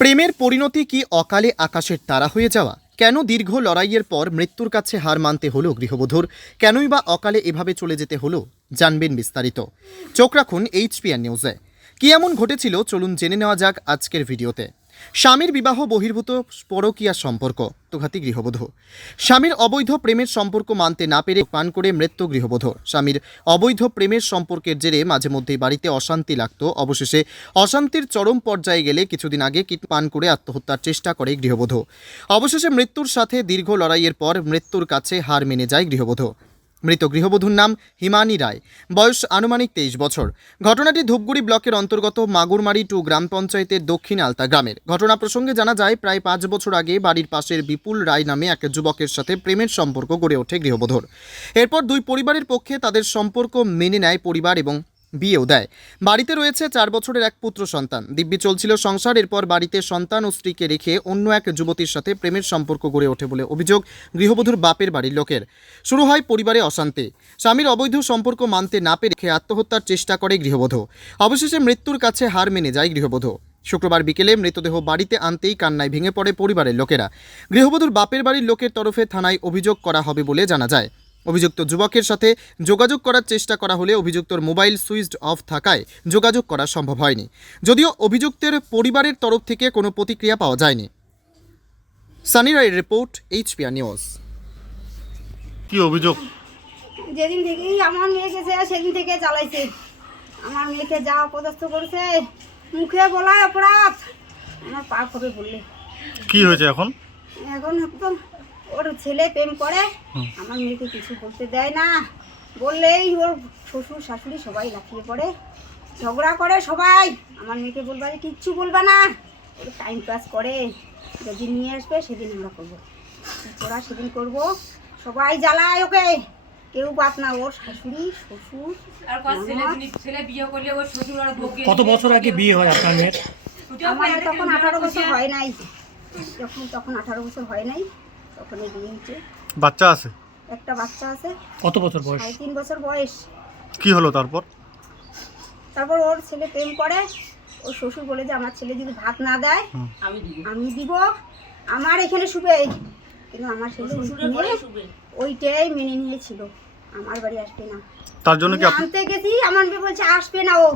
প্রেমের পরিণতি কি অকালে আকাশের তারা হয়ে যাওয়া? কেন দীর্ঘ লড়াইয়ের পর মৃত্যুর কাছে হার মানতে হলো গৃহবধূর? কেনই বা অকালে এভাবে চলে যেতে হলো? জানবেন বিস্তারিত। চোখ রাখুন HPN নিউজে। কি এমন ঘটেছিল চলুন জেনে নেওয়া যাক আজকের ভিডিওতে। স্বামীর বিবাহ বহির্ভূত পরকীয়া সম্পর্ক, আত্মঘাতী গৃহবধূ। স্বামীর অবৈধ প্রেমের সম্পর্ক মানতে না পেরে পান করে মৃত্যু গৃহবধূর। স্বামীর অবৈধ প্রেমের সম্পর্কের জেরে মাঝে মধ্যেই বাড়িতে অশান্তি লাগতো। অবশেষে অশান্তির চরম পর্যায়ে গেলে কিছুদিন আগে পান করে আত্মহত্যার চেষ্টা করে গৃহবধূ। অবশেষে মৃত্যুর সাথে দীর্ঘ লড়াইয়ের পর মৃত্যুর কাছে হার মেনে যায় গৃহবধূ। মৃত গৃহবধূর নাম হিমানি রায়, বয়স আনুমানিক 23 বছর। ঘটনাটি ধূপগুড়ি ব্লকের অন্তর্গত মাগুরমারি 2 গ্রাম পঞ্চায়েতের দক্ষিণ আলতা গ্রামের। ঘটনা প্রসঙ্গে জানা যায়, প্রায় 5 বছর আগে বাড়ির পাশের বিপুল রায় নামে এক যুবকের সাথে প্রেমের সম্পর্ক গড়ে ওঠে গৃহবধূর। এরপর দুই পরিবারের পক্ষে তাদের সম্পর্ক মেনে নেয় পরিবার এবং বিয়েও দেয়। বাড়িতে রয়েছে 4 বছরের এক পুত্র সন্তান। দিব্যি চলছিল সংসার। এরপর বাড়িতে সন্তান ও স্ত্রীকে রেখে অন্য এক যুবতীর সাথে প্রেমের সম্পর্ক গড়ে ওঠে বলে অভিযোগ গৃহবধূর বাপের বাড়ির লোকের। শুরু হয় পরিবারে অশান্তি। স্বামীর অবৈধ সম্পর্ক মানতে না পেরে আত্মহত্যার চেষ্টা করে গৃহবধূ। অবশেষে মৃত্যুর কাছে হার মেনে যায় গৃহবধূ। শুক্রবার বিকেলে মৃতদেহ বাড়িতে আনতেই কান্নায় ভেঙে পড়ে পরিবারের লোকেরা। গৃহবধূর বাপের বাড়ির লোকের তরফে থানায় অভিযোগ করা হবে বলে জানা যায়। অভিযুক্ত যুবকের সাথে যোগাযোগ করার চেষ্টা করা হলে অভিযুক্তর মোবাইল সুইচড অফ থাকায় যোগাযোগ করা সম্ভব হয়নি। যদিও অভিযুক্তের পরিবারের তরফ থেকে কোনো প্রতিক্রিয়া পাওয়া যায়নি। সানি রায়ের রিপোর্ট, HPN নিউজ। কি অভিযোগ? যেদিন থেকেই আমার মেয়ে গেছে সেদিন থেকে চালাইছে। আমার মেয়েকে যা অপদস্থ করছে, মুখে বলায় অপরাধ, আমার পাপ হবে বললে। কি হয়েছে এখন? এখন একদম ওর ছেলে প্রেম করে, আমার মেয়েকে কিছু বলতে দেয় না। বললেই ওর শ্বশুর শাশুড়ি সবাই লাফিয়ে পড়ে, ঝগড়া করে সবাই। আমার মেয়েকে বলবা যে কিচ্ছু বলবা না, ওর টাইম পাস করে। যেদিন নিয়ে আসবে সেদিন আমরা করবো, ওরা সেদিন করবো। সবাই জ্বালায় ওকে, কেউ বাদ না। ওর শাশুড়ি শ্বশুর। কত বছর আগে বিয়ে হয় আপনার মেয়ের? আমার তখন 18 বছর হয় নাই। তখন 18 বছর হয় নাই, তখন এই বিয়ে হচ্ছে। বাচ্চা আছে? একটা বাচ্চা আছে। কত বছর বয়স? 3.5 বছর বয়স। কি হলো তারপর? তারপর ওর ছেলে প্রেম করে। ওর শ্বশুর বলে যে আমার ছেলে যদি ভাত না দেয় আমি দিব, আমার এখানে শুবে। কিন্তু আমার ছেলে ওইটাই মেনে নিয়েছিল, আমার বাড়ি আসবে না। তার জন্য কি আনতে গেছি, আমার মেয়ে বলছে আসবে না, ও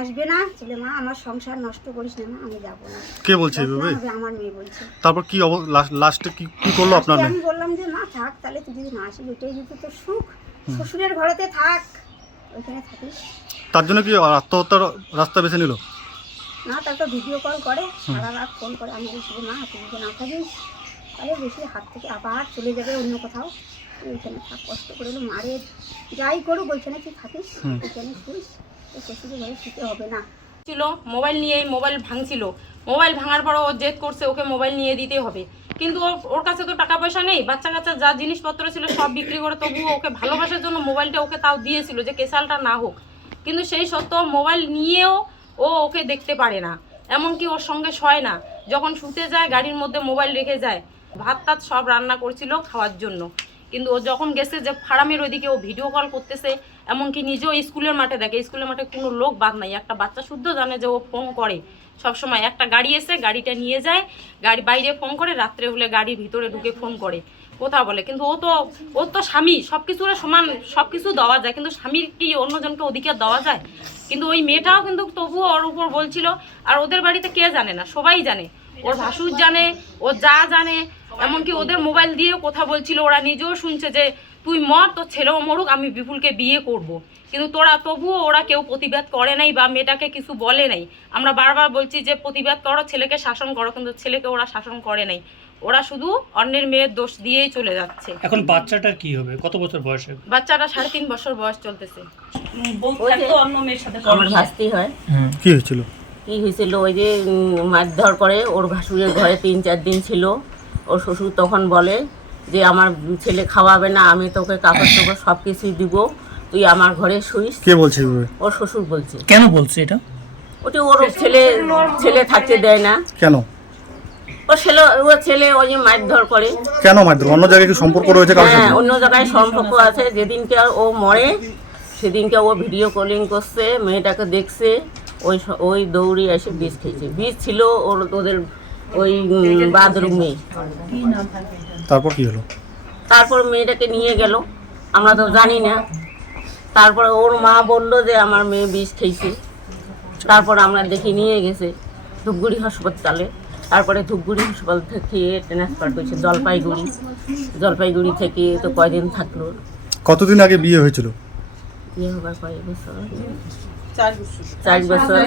আসবে না। ছেলে মা আমার সংসার নষ্ট করিস না, আমি যাবো না। কে বলছে এইভাবে? আমার মেয়ে বলছে। তারপর কি লাস্টে কি করলো আপনার মেয়ে? আমি বললাম যে না থাক, তাহলে তুই যদি না আসিস ওইটাই যদি তোর সুখ, শ্বশুরের ঘরেতে থাক, ওইখানে থাকিস। তার জন্য কি আত্মহত্যার রাস্তা বেছে নিল? না, তারপর ভিডিও কল করে, সারা রাত ফোন করে। আমি বলছি না, তুই যদি না থাকিস তাহলে বেশি হাত থেকে আবার চলে যাবে অন্য কোথাও, ওইখানে থাক, কষ্ট করে মারে যাই করুক, ওইখানে তুই থাকিস, ওইখানে শুইস, শ্বশুরের ঘরে শুতে হবে না। ছিল মোবাইল নিয়ে, মোবাইল ভাঙছিল। মোবাইল ভাঙার পর ও জেদ করছে ওকে মোবাইল নিয়ে দিতে হবে, কিন্তু ওর কাছে তো টাকা পয়সা নেই। বাচ্চা কাচ্চা যা জিনিসপত্র ছিল সব বিক্রি করে তবুও ওকে ভালোবাসার জন্য মোবাইলটা ওকে তাও দিয়েছিল যে কেসালটা না হোক। কিন্তু সেই সত্ত্বেও মোবাইল নিয়েও ও ওকে দেখতে পারে না, এমনকি ওর সঙ্গে শয় না। যখন শুতে যায় গাড়ির মধ্যে মোবাইল রেখে যায়। ভাত টাত সব রান্না করছিল খাওয়ার জন্য, কিন্তু ও যখন গেছে যে ফার্মের ওইদিকে ও ভিডিও কল করতেছে, এমনকি নিজেও স্কুলের মাঠে দেখে। স্কুলের মাঠে কোনো লোক বাদ নাই, একটা বাচ্চা শুদ্ধ জানে যে ও ফোন করে সবসময়। একটা গাড়ি এসে গাড়িটা নিয়ে যায়, গাড়ি বাইরে ফোন করে, রাত্রে হলে গাড়ির ভিতরে ঢুকে ফোন করে, কথা বলে। কিন্তু ও তো স্বামী, সব কিছুর সমান সব কিছু দেওয়া যায়, কিন্তু স্বামীর কি অন্যজনকে অধিকার দেওয়া যায়? কিন্তু ওই মেয়েটাও কিন্তু তবুও ওর উপর বলছিল। আর ওদের বাড়িতে কে জানে না, সবাই জানে, ওর ভাসুর জানে, ও যা জানে। এমনকি ওদের মোবাইল দিয়েও কথা বলছিল, ওরা নিজেও শুনছে যে তুই মর, তোর ছেলেও মরুক, আমি বিপুলকে বিয়ে করব। কিন্তু তবুও ওরা কেউ প্রতিবাদ করে নাই বা মেয়েটাকে কিছু বলে নাই। আমরা বারবার বলছি যে প্রতিবাদ করো, ছেলেকে শাসন করো, কিন্তু ছেলেকে ওরা শাসন করে নাই। ওরা শুধু অন্যের মেয়ের দোষ দিয়েই চলে যাচ্ছে। এখন বাচ্চাটার কি হবে? কত বছর বয়সে? বাচ্চাটা 3.5 বছর বয়স চলতেছে। অন্য মেয়ের সাথে আমার ভাস্তি হয়। কি হয়েছিল? কি হয়েছিল, ওই যে মারধর করে। ওর ভাসুরের ঘরে 3-4 দিন ছিল। ওর শ্বশুর তখন বলে যে আমার ছেলে খাওয়াবে না, আমি তোকে কাপড় টাপড় সব কিছুই দিব, তুই আমার ঘরে শুইস। কে বলছে? ওর শ্বশুর বলছে। কেন বলছে এটা? ওটা ওর ছেলে থাকতে দেয় না। কেন? ওর ছেলে ওই যে মারধর করে। কেন মারধর? অন্য জায়গায় কি সম্পর্ক রয়েছে? হ্যাঁ, অন্য জায়গায় সম্পর্ক আছে। যেদিনকে ও মরে সেদিনকে ও ভিডিও কলিং করছে, মেয়েটাকে দেখছে, ওই দৌড়ে এসে বিষ খেয়েছে। বিষ ছিল ওদের ওই বাথরুমে। তারপর কি হলো? তারপর মেয়েটাকে নিয়ে গেল, আমরা তো জানি না। তারপরে ওর মা বলল যে আমার মেয়ে বিষ খেয়েছে। তারপর আমরা দেখি নিয়ে গেছে ধূপগুড়ি হাসপাতালে। তারপরে ধূপগুড়ি হাসপাতাল থেকে ট্রান্সফার করেছে জলপাইগুড়ি থেকে। তো কয়দিন থাকলো। কতদিন আগে বিয়ে হয়েছিল? বিয়ে হবার কয়েক বছর, 4 বছর।